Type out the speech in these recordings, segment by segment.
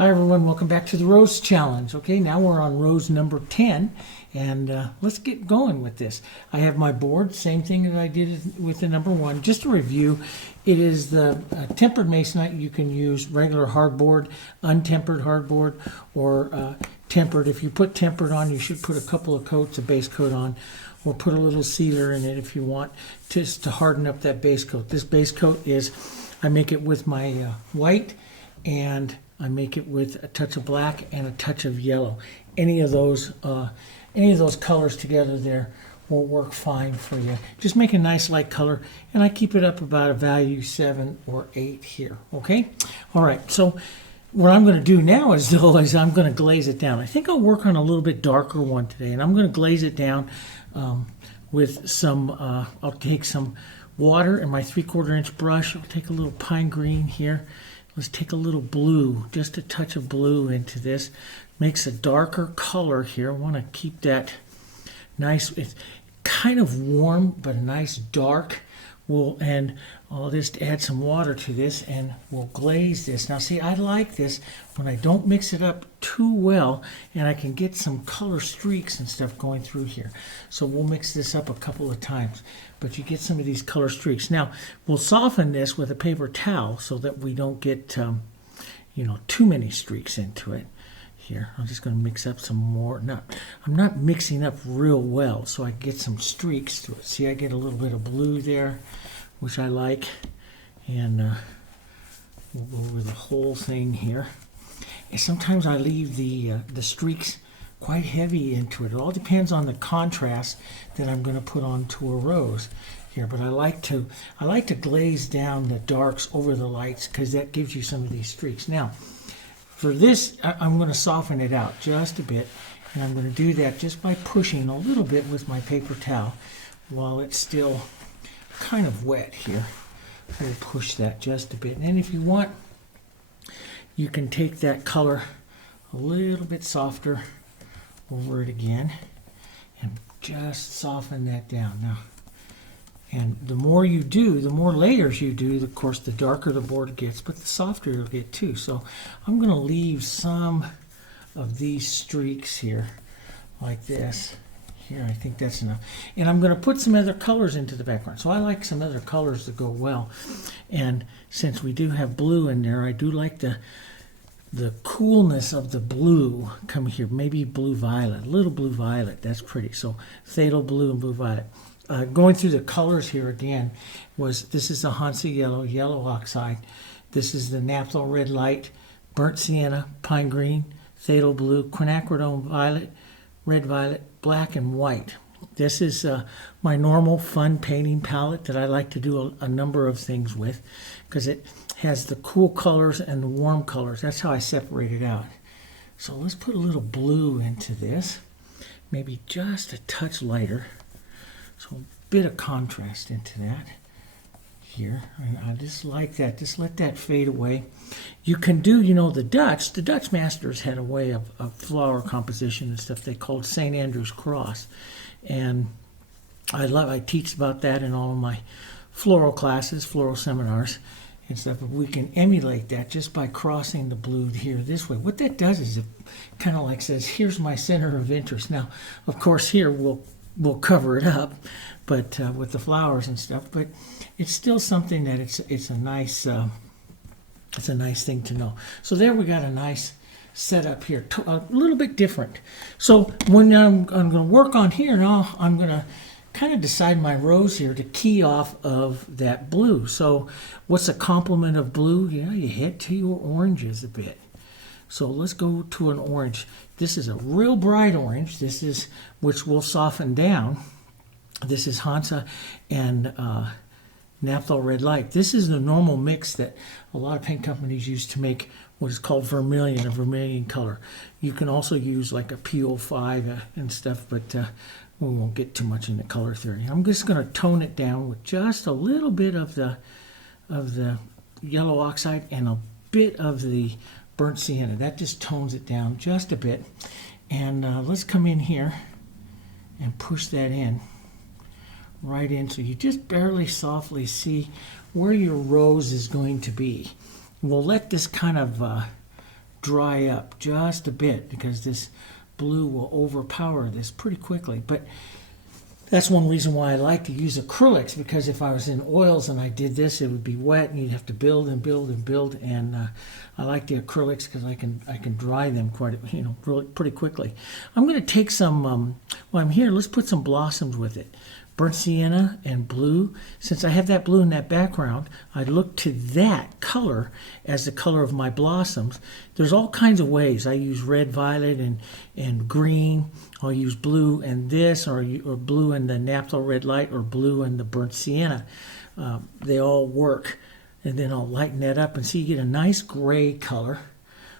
Hi everyone, welcome back to the Rose Challenge. Okay, now we're on rose number 10, and let's get going with this. I have my board, same thing that I did with the number 1. Just to review, it is the tempered masonite. You can use regular hardboard, untempered hardboard, or tempered. If you put tempered on, you should put a couple of coats, a base coat on, or put a little sealer in it if you want, just to harden up that base coat. This base coat is, I make it with my white, and I make it with a touch of black and a touch of yellow. Any of those colors together there will work fine for you. Just make a nice light color, and I keep it up about a value 7 or 8 here. Okay. All right. So what I'm going to do now is I'm going to glaze it down. I think I'll work on a little bit darker one today, and I'm going to glaze it down with some. I'll take some water and my 3/4 inch brush. I'll take a little pine green here. Let's take a little blue, just a touch of blue into this. Makes a darker color here. I want to keep that nice. It's kind of warm, but a nice dark. And I'll just add some water to this, and we'll glaze this. Now see, I like this when I don't mix it up too well, and I can get some color streaks and stuff going through here. So we'll mix this up a couple of times, but you get some of these color streaks. Now we'll soften this with a paper towel so that we don't get too many streaks into it. Here, I'm just going to mix up some more. I'm not mixing up real well, so I get some streaks to it. See, I get a little bit of blue there, which I like, and we'll go over the whole thing here. And sometimes I leave the streaks quite heavy into it. It all depends on the contrast that I'm going to put onto a rose here. But I like to glaze down the darks over the lights, because that gives you some of these streaks. Now, for this, I'm going to soften it out just a bit, and I'm going to do that just by pushing a little bit with my paper towel while it's still kind of wet here. We'll push that just a bit. And if you want, you can take that color a little bit softer over it again and just soften that down. Now, and the more you do, the more layers you do, of course, the darker the board gets, but the softer it'll get too. So I'm going to leave some of these streaks here, like this. Here, I think that's enough. And I'm going to put some other colors into the background. So I like some other colors to go well. And since we do have blue in there, I do like the coolness of the blue come here. Maybe blue violet, a little blue violet. That's pretty. So phthalo blue and blue violet. Going through the colors here again, this is the Hansa yellow, yellow oxide. This is the naphtha red light, burnt sienna, pine green, phthalo blue, quinacridone violet, red violet, black, and white. This is my normal fun painting palette that I like to do a number of things with, because it has the cool colors and the warm colors. That's how I separate it out. So let's put a little blue into this, maybe just a touch lighter. So a bit of contrast into that here. I just like that. Just let that fade away. You can do, the Dutch masters had a way of flower composition and stuff they called St. Andrew's Cross. And I teach about that in all of my floral classes, floral seminars and stuff. But we can emulate that just by crossing the blue here this way. What that does is it kind of like says, here's my center of interest. Now, of course, here we'll cover it up, but with the flowers and stuff. But it's still something that it's a nice thing to know. So there we got a nice setup here, a little bit different. So when I'm going to work on here now, I'm going to kind of decide my rose here to key off of that blue. So what's a complement of blue? You head to your oranges a bit. So let's go to an orange. This is a real bright orange. This is, which will soften down. This is Hansa and naphtha red light. This is the normal mix that a lot of paint companies use to make what is called vermilion, a vermilion color. You can also use like a P05 and stuff, but we won't get too much into color theory. I'm just going to tone it down with just a little bit of the yellow oxide and a bit of the burnt sienna. That just tones it down just a bit. And let's come in here and push that in right in, so you just barely softly see where your rose is going to be. We'll let this kind of dry up just a bit because this blue will overpower this pretty quickly. But that's one reason why I like to use acrylics, because if I was in oils and I did this, it would be wet and you'd have to build and build and build. And I like the acrylics because I can dry them pretty quickly. I'm going to take some while I'm here. Let's put some blossoms with it. Burnt sienna and blue. Since I have that blue in that background, I look to that color as the color of my blossoms. There's all kinds of ways. I use red, violet, and green. I'll use blue and this, or blue and the naphtha red light, or blue and the burnt sienna. They all work. And then I'll lighten that up and see you get a nice gray color,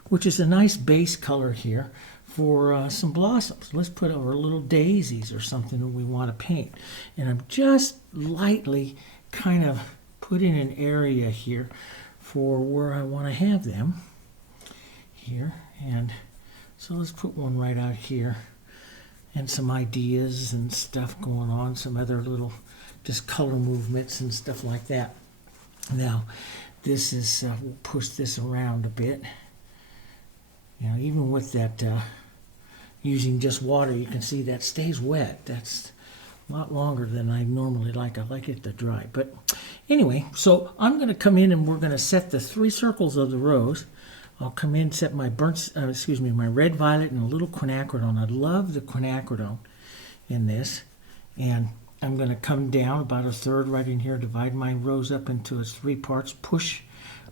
which is a nice base color here for some blossoms. Let's put over little daisies or something that we want to paint. And I'm just lightly kind of putting an area here for where I want to have them here. And so let's put one right out here, and some ideas and stuff going on, some other little just color movements and stuff like that. Now this is, we'll push this around a bit. Even with that using just water, you can see that stays wet. That's a lot longer than I normally like. I like it to dry. But anyway, so I'm going to come in and we're going to set the 3 circles of the rose. I'll come in, set my my red, violet, and a little quinacridone. I love the quinacridone in this. And I'm going to come down about a third right in here, divide my rose up into its 3 parts, push,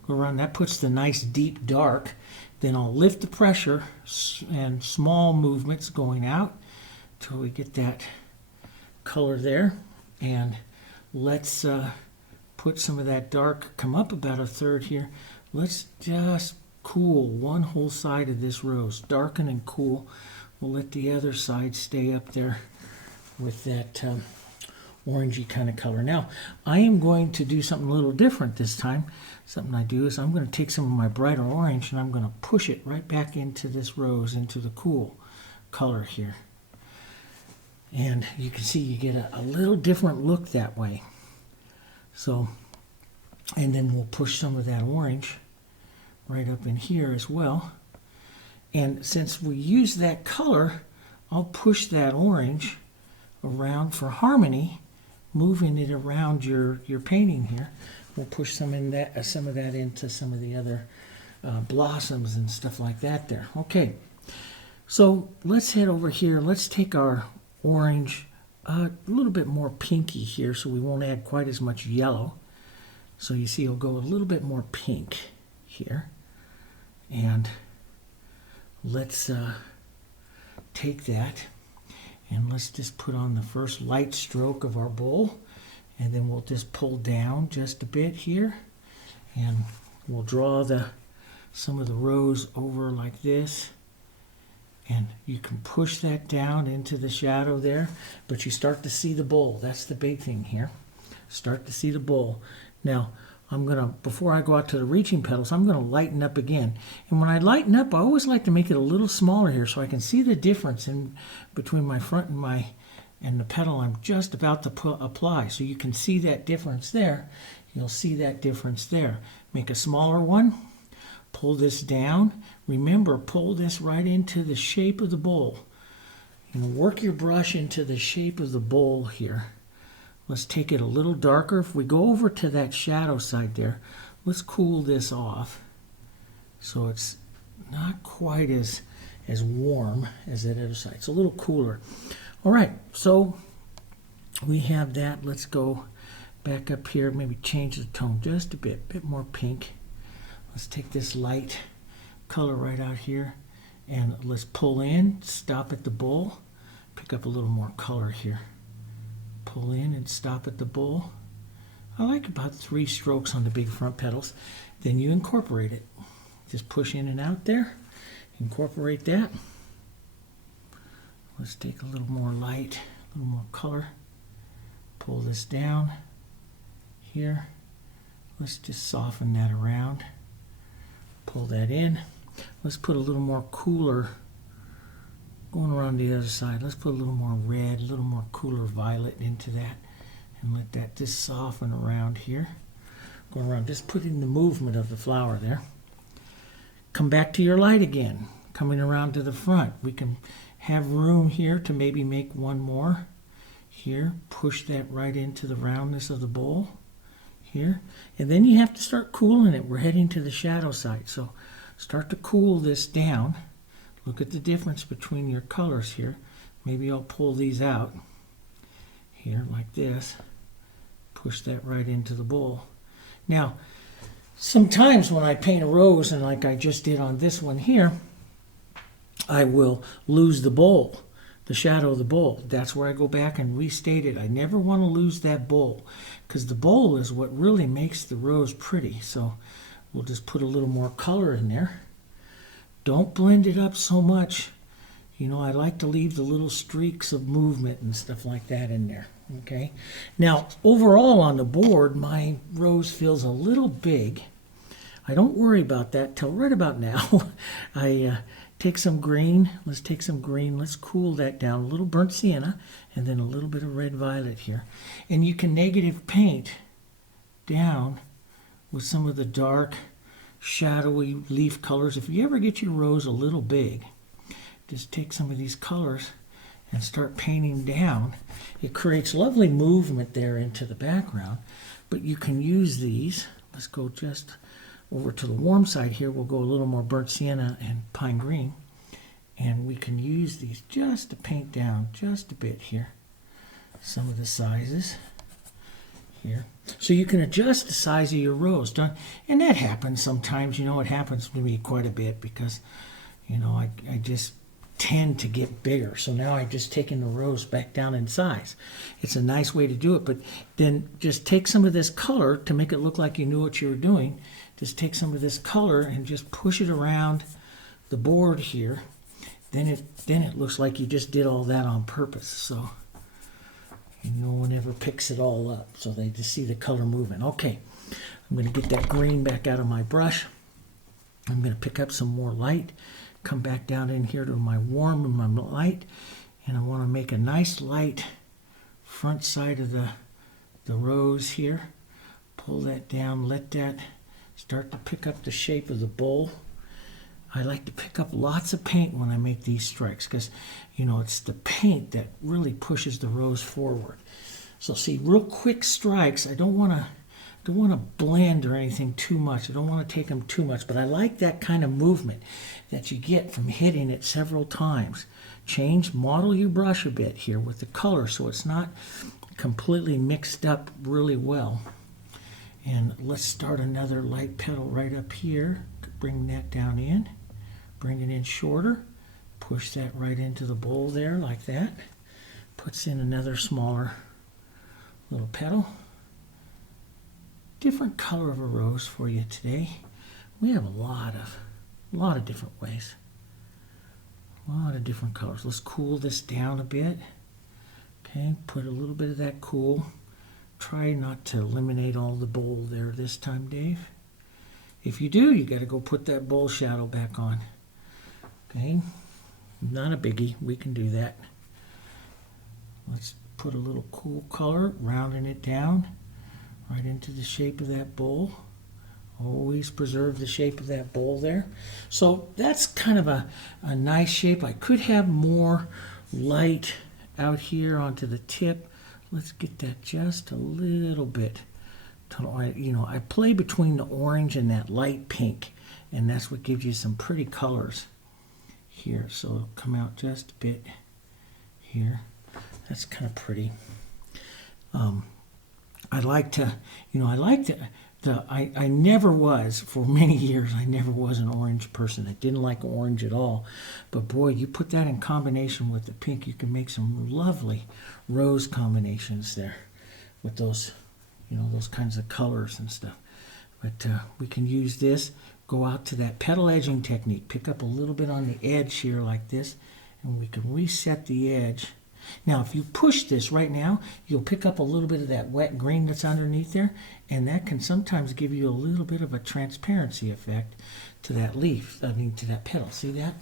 go around. That puts the nice deep dark. Then I'll lift the pressure and small movements going out till we get that color there. And let's put some of that dark, come up about a third here. Let's just cool one whole side of this rose, darken and cool. We'll let the other side stay up there with that orangey kind of color. Now, I am going to do something a little different this time. Something I do is I'm going to take some of my brighter orange and I'm going to push it right back into this rose, into the cool color here. And you can see you get a little different look that way. So, and then we'll push some of that orange right up in here as well. And since we use that color, I'll push that orange around for harmony, moving it around your painting here. We'll push some of that into some of the other blossoms and stuff like that there. Okay, so let's head over here. Let's take our orange a little bit more pinky here, so we won't add quite as much yellow. So you see it'll go a little bit more pink here. And let's take that and let's just put on the first light stroke of our bowl. And then we'll just pull down just a bit here, and we'll draw some of the rose over like this. And you can push that down into the shadow there, but you start to see the bowl. That's the big thing here. Start to see the bowl. Now, before I go out to the reaching petals, I'm gonna lighten up again. And when I lighten up, I always like to make it a little smaller here so I can see the difference in between my front and the petal I'm just about to apply. So you can see that difference there. You'll see that difference there. Make a smaller one. Pull this down. Remember, pull this right into the shape of the bowl. And work your brush into the shape of the bowl here. Let's take it a little darker. If we go over to that shadow side there, let's cool this off so it's not quite as warm as that other side. It's a little cooler. All right, so we have that. Let's go back up here, maybe change the tone just a bit more pink. Let's take this light color right out here and let's pull in, stop at the bowl, pick up a little more color here. Pull in and stop at the bowl. I like about 3 strokes on the big front petals. Then you incorporate it. Just push in and out there, incorporate that. Let's take a little more light, a little more color. Pull this down here. Let's just soften that around. Pull that in. Let's put a little more cooler going around the other side. Let's put a little more red, a little more cooler violet into that. And let that just soften around here. Go around, just putting the movement of the flower there. come back to your light again, coming around to the front. We can have room here to maybe make one more. Here, push that right into the roundness of the bowl. Here, and then you have to start cooling it. We're heading to the shadow side, so start to cool this down. Look at the difference between your colors here. Maybe I'll pull these out here like this. Push that right into the bowl. Now, sometimes when I paint a rose, and like I just did on this one here, I will lose the bowl, the shadow of the bowl. That's where I go back and restate it. I never want to lose that bowl, because the bowl is what really makes the rose pretty. So we'll just put a little more color in there. Don't blend it up so much. You know, I like to leave the little streaks of movement and stuff like that in there. Okay. Now, overall on the board, my rose feels a little big. I don't worry about that till right about now. I take some green. Let's take some green. Let's cool that down. A little burnt sienna and then a little bit of red violet here. And you can negative paint down with some of the dark, shadowy leaf colors. If you ever get your rose a little big, just take some of these colors and start painting down. It creates lovely movement there into the background, but you can use these. Let's go just over to the warm side here. We'll go a little more burnt sienna and pine green, and we can use these just to paint down just a bit here. Some of the sizes here. So you can adjust the size of your rose. And that happens sometimes. You know, it happens to me quite a bit because, you know, I just tend to get bigger. So now I've just taken the rose back down in size. It's a nice way to do it, but then just take some of this color to make it look like you knew what you were doing. Just take some of this color and just push it around the board here. Then it looks like you just did all that on purpose. So no one ever picks it all up. So they just see the color moving. Okay, I'm going to get that green back out of my brush. I'm going to pick up some more light. Come back down in here to my warm and my light, and I want to make a nice light front side of the rose here. Pull that down, let that start to pick up the shape of the bowl. I like to pick up lots of paint when I make these strikes because, you know, it's the paint that really pushes the rose forward. So see, real quick strikes. I don't want to blend or anything too much. I don't want to take them too much, but I like that kind of movement that you get from hitting it several times. Model your brush a bit here with the color so it's not completely mixed up really well. And let's start another light petal right up here. Bring that down in. Bring it in shorter. Push that right into the bowl there like that. Puts in another smaller little petal. Different color of a rose for you today. We have a lot of different ways. A lot of different colors. Let's cool this down a bit. Okay, put a little bit of that cool. Try not to eliminate all the bowl there this time, Dave. If you do, you got to go put that bowl shadow back on. Okay, not a biggie. We can do that. Let's put a little cool color, rounding it down right into the shape of that bowl. Always preserve the shape of that bowl there. So that's kind of a nice shape. I could have more light out here onto the tip. Let's get that just a little bit. You know, I play between the orange and that light pink, and that's what gives you some pretty colors here. So it'll come out just a bit here. That's kind of pretty. I never was, for many years, I never was an orange person. I didn't like orange at all. But boy, you put that in combination with the pink, you can make some lovely rose combinations there with those, you know, those kinds of colors and stuff. But we can use this, go out to that petal edging technique, pick up a little bit on the edge here like this, and we can reset the edge. Now, if you push this right now, you'll pick up a little bit of that wet green that's underneath there, and that can sometimes give you a little bit of a transparency effect to that leaf, to that petal. See that?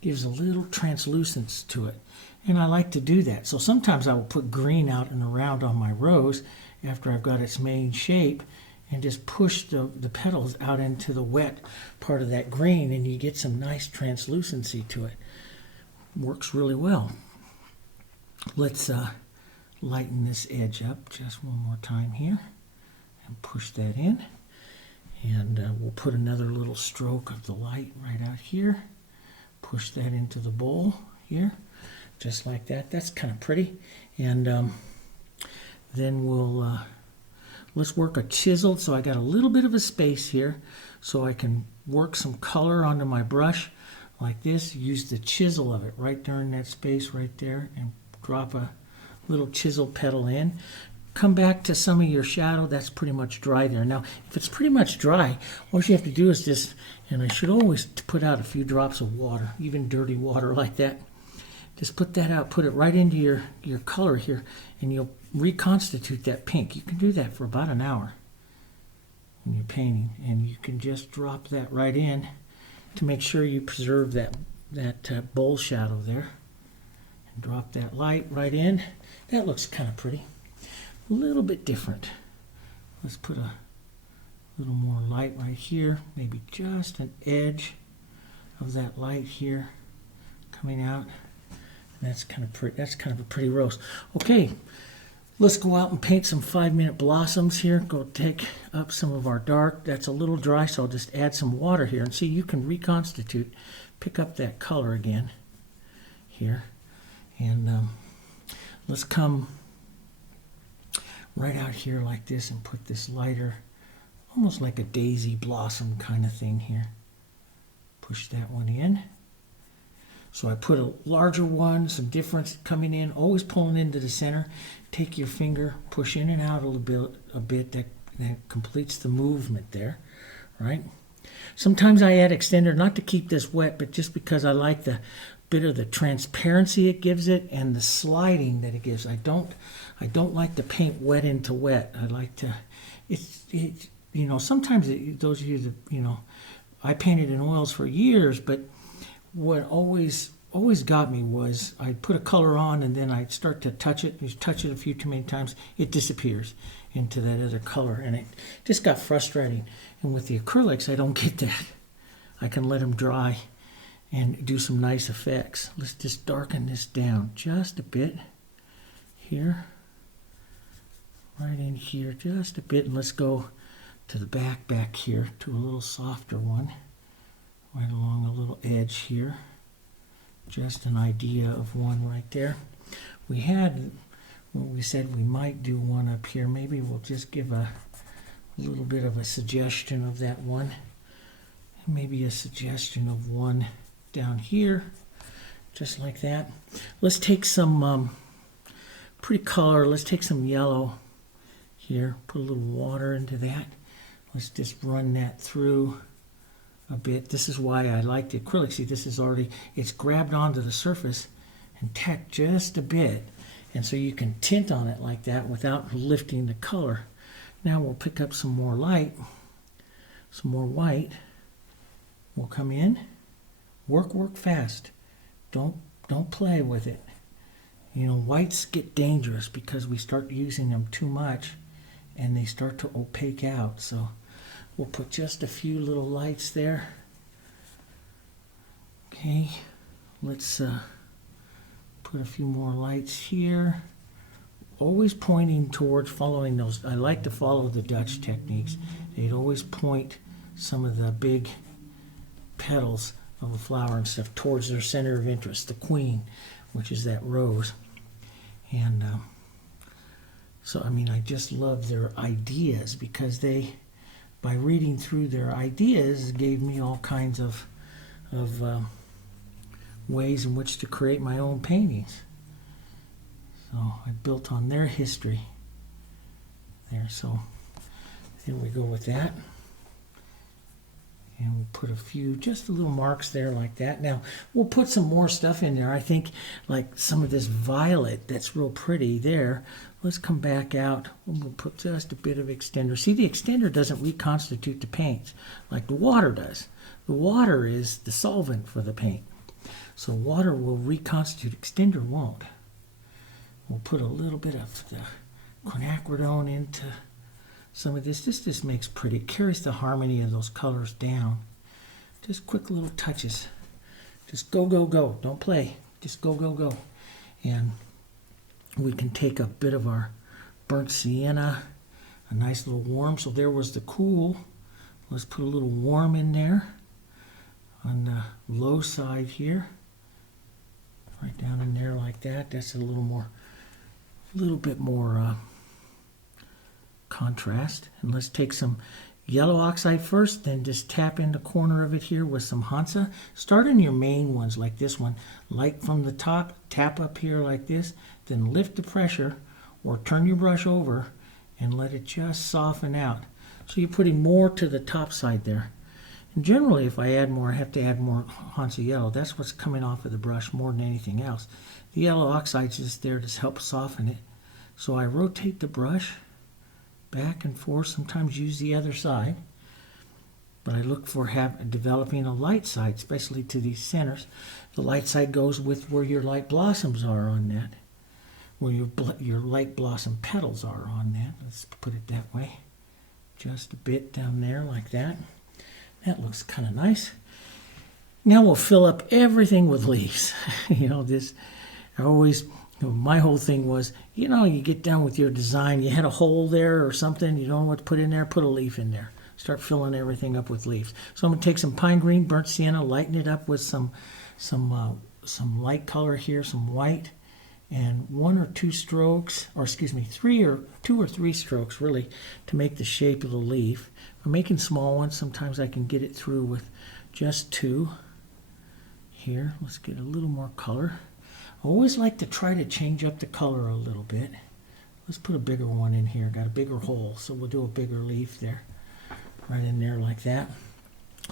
Gives a little translucence to it, and I like to do that. So sometimes I will put green out and around on my rose after I've got its main shape, and just push the petals out into the wet part of that green, and you get some nice translucency to it. Works really well. Let's lighten this edge up just one more time here and push that in. And we'll put another little stroke of the light right out here. Push that into the bowl here, just like that. That's kind of pretty. And then we'll, let's work a chiseled, so I got a little bit of a space here, so I can work some color onto my brush like this. Use the chisel of it right there in that space right there, and drop a little chisel petal in. Come back to some of your shadow. That's pretty much dry there. Now, if it's pretty much dry, all you have to do is just, and I should always put out a few drops of water, even dirty water like that. Just put that out, put it right into your color here, and you'll reconstitute that pink. You can do that for about an hour when you're painting, and you can just drop that right in to make sure you preserve that bowl shadow there. And drop that light right in. That looks kind of pretty. A little bit different. Let's put a little more light right here, maybe just an edge of that light here coming out. And that's kind of pretty. That's kind of a pretty rose. Okay, let's go out and paint some 5-minute blossoms here. Go take up some of our dark. That's a little dry, so I'll just add some water here, and see, you can reconstitute, pick up that color again here, and let's come right out here like this and put this lighter, almost like a daisy blossom kind of thing here. Push that one in. So I put a larger one, some difference coming in, always pulling into the center. Take your finger, push in and out a bit. That completes the movement there, right? Sometimes I add extender, not to keep this wet, but just because I like the bit of the transparency it gives it and the sliding that it gives. I don't like to paint wet into wet. I like to, you know, sometimes those of you that, you know, I painted in oils for years, but what always got me was I'd put a color on and then I'd start to touch it. You touch it a few too many times, it disappears into that other color, and it just got frustrating. And with the acrylics, I don't get that. I can let them dry and do some nice effects. Let's just darken this down just a bit here, right in here just a bit, and let's go to the back here to a little softer one, right along a little edge here. Just an idea of one right there. We said we might do one up here. Maybe we'll just give a little bit of a suggestion of that one. Maybe a suggestion of one down here, just like that. Let's take some pretty color. Let's take some yellow here, put a little water into that. Let's just run that through a bit. This is why I like the acrylic. See, this is already, it's grabbed onto the surface and tacked just a bit, and so you can tint on it like that without lifting the color. Now we'll pick up some more light, some more white. We'll come in, work fast. Don't play with it. You know, whites get dangerous because we start using them too much and they start to opaque out. So we'll put just a few little lights there. Okay, let's put a few more lights here. Always pointing towards following those. I like to follow the Dutch techniques. They'd always point some of the big petals of a flower and stuff towards their center of interest, the queen, which is that rose. And so, I mean, I just love their ideas, because they, by reading through their ideas, gave me all kinds of ways in which to create my own paintings. So I built on their history there. So here we go with that. And we'll put a few, just a little marks there like that. Now, we'll put some more stuff in there. I think like some of this violet that's real pretty there. Let's come back out. We'll put just a bit of extender. See, the extender doesn't reconstitute the paints like the water does. The water is the solvent for the paint. So water will reconstitute, extender won't. We'll put a little bit of the quinacridone into some of this. This just makes pretty, carries the harmony of those colors down. Just quick little touches. Just go, go, go. Don't play. Just go, go, go. And we can take a bit of our burnt sienna, a nice little warm. So there was the cool. Let's put a little warm in there on the low side here. Right down in there like that. That's a little bit more contrast. And let's take some yellow oxide first, then just tap in the corner of it here with some Hansa. Start in your main ones like this one. Light from the top, tap up here like this, then lift the pressure or turn your brush over and let it just soften out. So you're putting more to the top side there. And generally, if I add more, I have to add more Hansa yellow. That's what's coming off of the brush more than anything else. The yellow oxide's just there to help soften it. So I rotate the brush back and forth, sometimes use the other side. But I look for developing a light side, especially to these centers. The light side goes with where your light blossoms are on that, where your light blossom petals are on that. Let's put it that way. Just a bit down there like that. That looks kind of nice. Now we'll fill up everything with leaves. My whole thing was, you get done with your design, you had a hole there or something, you don't know what to put in there, put a leaf in there. Start filling everything up with leaves. So I'm going to take some pine green, burnt sienna, lighten it up with some light color here, some white, and 1 or 2 strokes, or excuse me, 2 or 3 strokes really, to make the shape of the leaf. If I'm making small ones, sometimes I can get it through with just 2. Here, let's get a little more color. I always like to try to change up the color a little bit. Let's put a bigger one in here. Got a bigger hole, so we'll do a bigger leaf there. Right in there like that.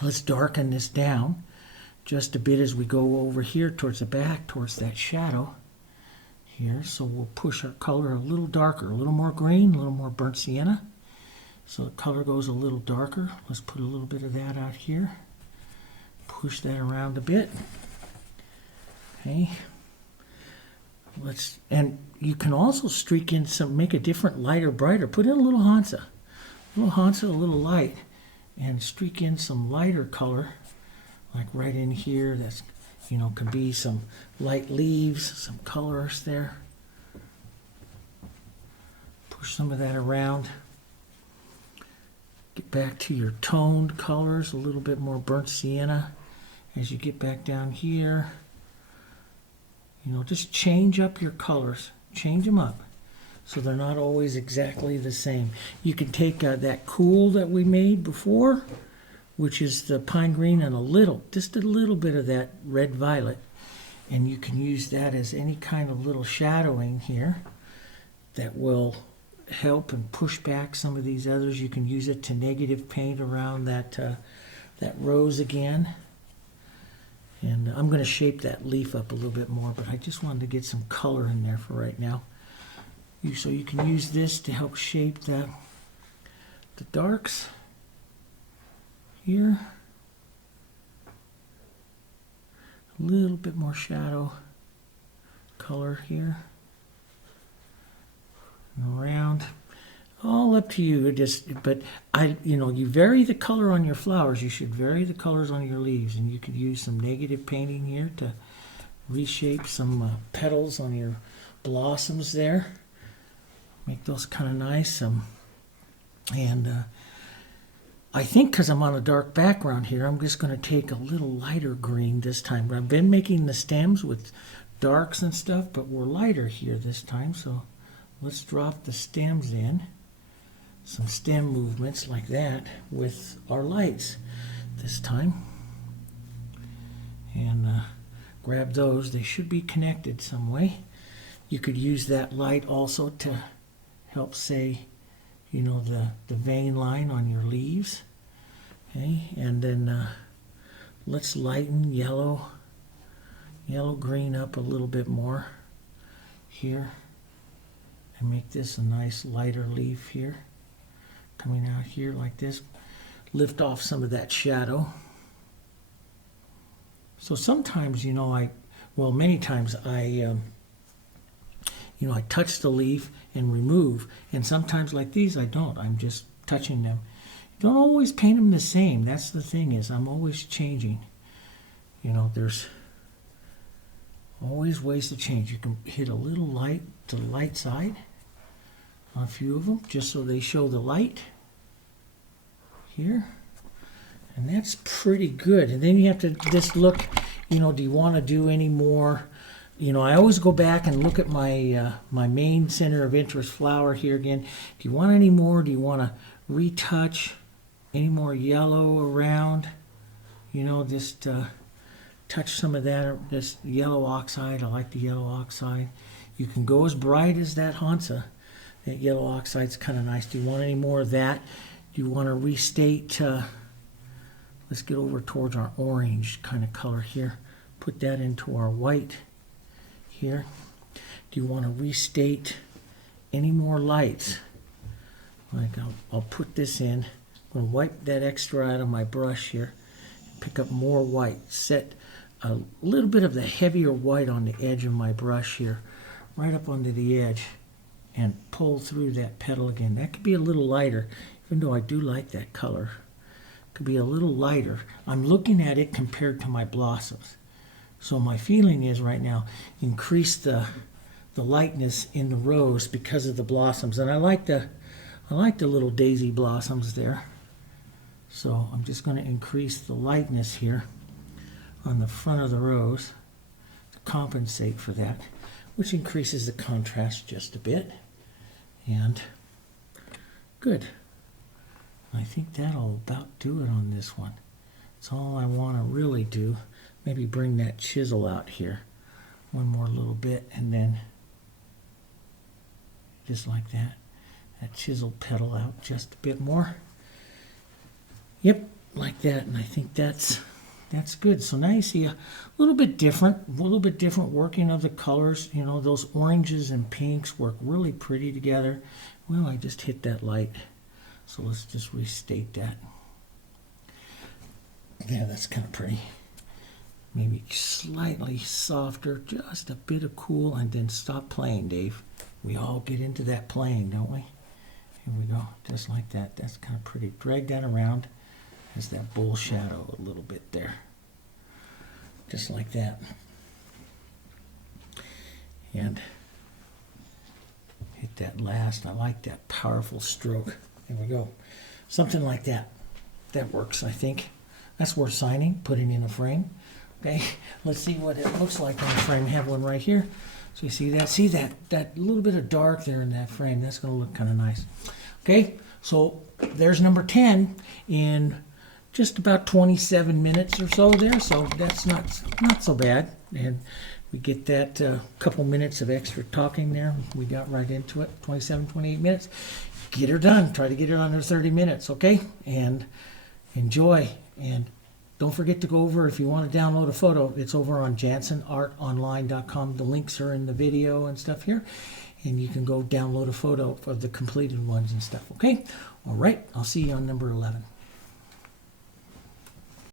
Let's darken this down just a bit as we go over here towards the back, towards that shadow here. So we'll push our color a little darker, a little more green, a little more burnt sienna. So the color goes a little darker. Let's put a little bit of that out here. Push that around a bit. Okay. And you can also streak in make a different lighter, brighter. Put in a little Hansa, a little light, and streak in some lighter color, like right in here. That's, could be some light leaves, some colors there. Push some of that around. Get back to your toned colors, a little bit more burnt sienna as you get back down here. Just change up your colors. Change them up so they're not always exactly the same. You can take that cool that we made before, which is the pine green, and just a little bit of that red violet, and you can use that as any kind of little shadowing here that will help and push back some of these others. You can use it to negative paint around that rose again. And I'm going to shape that leaf up a little bit more, but I just wanted to get some color in there for right now. So you can use this to help shape the darks here. A little bit more shadow color here. And around. All up to you. You vary the color on your flowers. You should vary the colors on your leaves, and you could use some negative painting here to reshape some petals on your blossoms there. Make those kind of nice. I think because I'm on a dark background here, I'm just going to take a little lighter green this time. I've been making the stems with darks and stuff, but we're lighter here this time. So let's drop the stems in. Some stem movements like that with our lights this time. And grab those. They should be connected some way. You could use that light also to help say, the vein line on your leaves. Okay, and then let's lighten yellow green up a little bit more here and make this a nice lighter leaf here. Coming out here like this, lift off some of that shadow. So sometimes, many times I touch the leaf and remove, and sometimes like these I don't. I'm just touching them. Don't always paint them the same. That's the thing, is I'm always changing. You know, there's always ways to change. You can hit a little light to the light side on a few of them, just so they show the light here. And that's pretty good. And then you have to just look, you know, do you want to do any more? You know, I always go back and look at my my main center of interest flower here again. Do you want any more? Do you want to retouch any more yellow around? You know, just touch some of that, this yellow oxide. I like the yellow oxide. You can go as bright as that Hansa. That yellow oxide's kind of nice. Do you want any more of that? Do you want to restate? Let's get over towards our orange kind of color here. Put that into our white here. Do you want to restate any more lights? Like I'll put this in. I'm going to wipe that extra out of my brush here. Pick up more white. Set a little bit of the heavier white on the edge of my brush here, right up onto the edge, and pull through that petal again. That could be a little lighter, even though I do like that color. It could be a little lighter. I'm looking at it compared to my blossoms. So my feeling is right now, increase the lightness in the rose because of the blossoms. And I like the little daisy blossoms there. So I'm just going to increase the lightness here on the front of the rose to compensate for that, which increases the contrast just a bit. And good. I think that'll about do it on this one. That's all I want to really do. Maybe bring that chisel out here one more little bit, and then just like that. That chisel petal out just a bit more. Yep, like that. And I think that's good. So now you see a little bit different working of the colors. You know, those oranges and pinks work really pretty together. Well, I just hit that light. So let's just restate that. Yeah, that's kind of pretty. Maybe slightly softer, just a bit of cool, and then stop playing, Dave. We all get into that playing, don't we? Here we go, just like that. That's kind of pretty. Drag that around. There's that bull shadow a little bit there. Just like that. And hit that last. I like that powerful stroke. There we go. Something like that. That works, I think. That's worth signing, putting in a frame. Okay, let's see what it looks like on the frame. I have one right here. So you see that? See that little bit of dark there in that frame. That's going to look kind of nice. Okay, so there's number 10 in just about 27 minutes or so there. So that's not so bad. And we get that couple minutes of extra talking there. We got right into it. 27, 28 minutes. Get her done. Try to get her under 30 minutes, okay? And enjoy. And don't forget to go over, if you want to download a photo, it's over on JanssenArtOnline.com. The links are in the video and stuff here. And you can go download a photo of the completed ones and stuff, okay? All right, I'll see you on number 11.